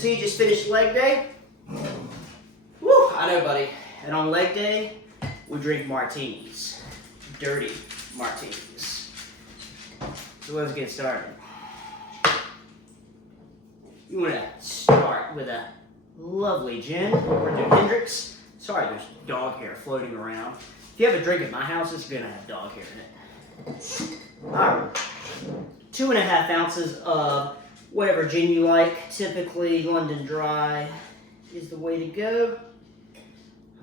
T just finished leg day. Woo, I know, buddy. And on leg day, we drink martinis. Dirty martinis. So let's get started. You want to start with a lovely gin. We're going to do Hendrix. Sorry, there's dog hair floating around. If you have a drink at my house, it's going to have dog hair in it. Alright. 2.5 ounces of whatever gin you like. Typically, London Dry is the way to go.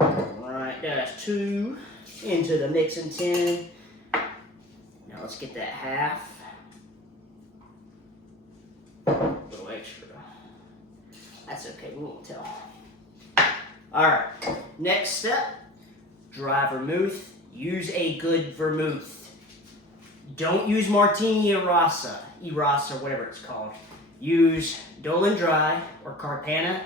Alright, that's 2 into the mixing tin. Now let's get that half. A little extra. That's okay, we won't tell. Alright, next step, dry vermouth. Use a good vermouth. Don't use Martini Erasa, whatever it's called. Use Dolan Dry or Carpana.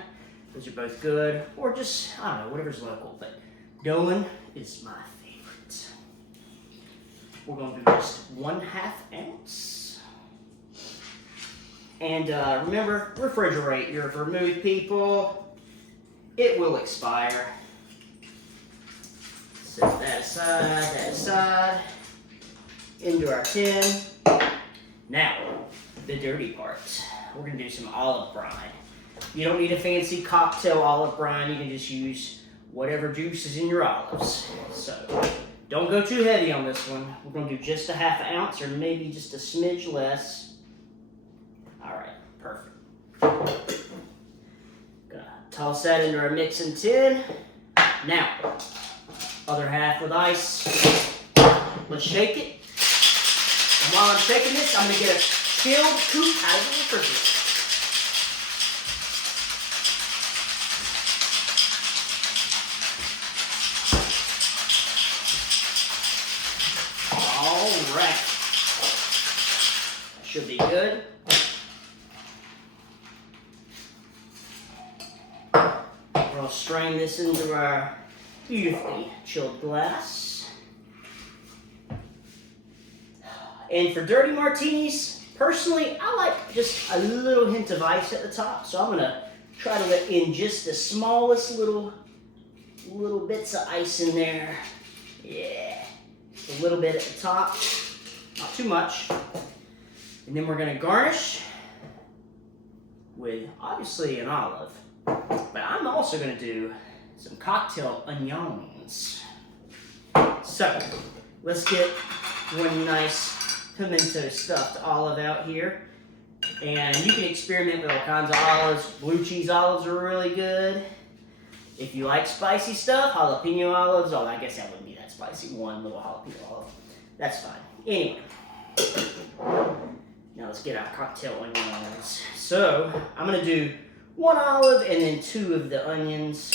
Those are both good. Or just, I don't know, whatever's local. But Dolan is my favorite. We're going to do just 1/2 ounce. And remember, refrigerate your vermouth, people. It will expire. Set that aside, into our tin. Now, the dirty part. We're gonna do some olive brine. You don't need a fancy cocktail olive brine. You can just use whatever juice is in your olives. So, don't go too heavy on this one. We're gonna do just 1/2 ounce or maybe just a smidge less. All right, perfect. Gonna toss that into our mixing tin. Now, other half with ice. Let's shake it. And while I'm shaking this, I'm gonna get a chilled coupe out of the refrigerator. All right. That should be good. We'll strain this into our beautifully chilled glass. And for dirty martinis, personally, I like just a little hint of ice at the top. So I'm gonna try to let in just the smallest little bits of ice in there. Yeah, a little bit at the top, not too much. And then we're gonna garnish with obviously an olive. But I'm also going to do some cocktail onions. So, let's get one nice pimento stuffed olive out here. And you can experiment with all kinds of olives. Blue cheese olives are really good. If you like spicy stuff, jalapeno olives, oh, I guess that wouldn't be that spicy. One little jalapeno olive. That's fine. Anyway. Now let's get our cocktail onions. So, I'm going to do 1 olive and then 2 of the onions.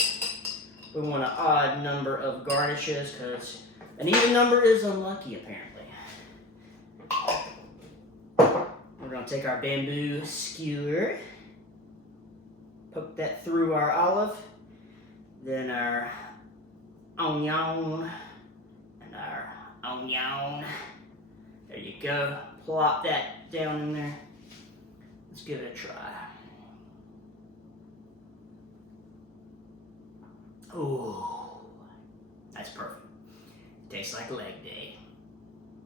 We want an odd number of garnishes because an even number is unlucky, apparently. We're going to take our bamboo skewer, poke that through our olive, then our onion, and our onion. There you go. Plop that down in there. Let's give it a try. Ooh, that's perfect. Tastes like leg day.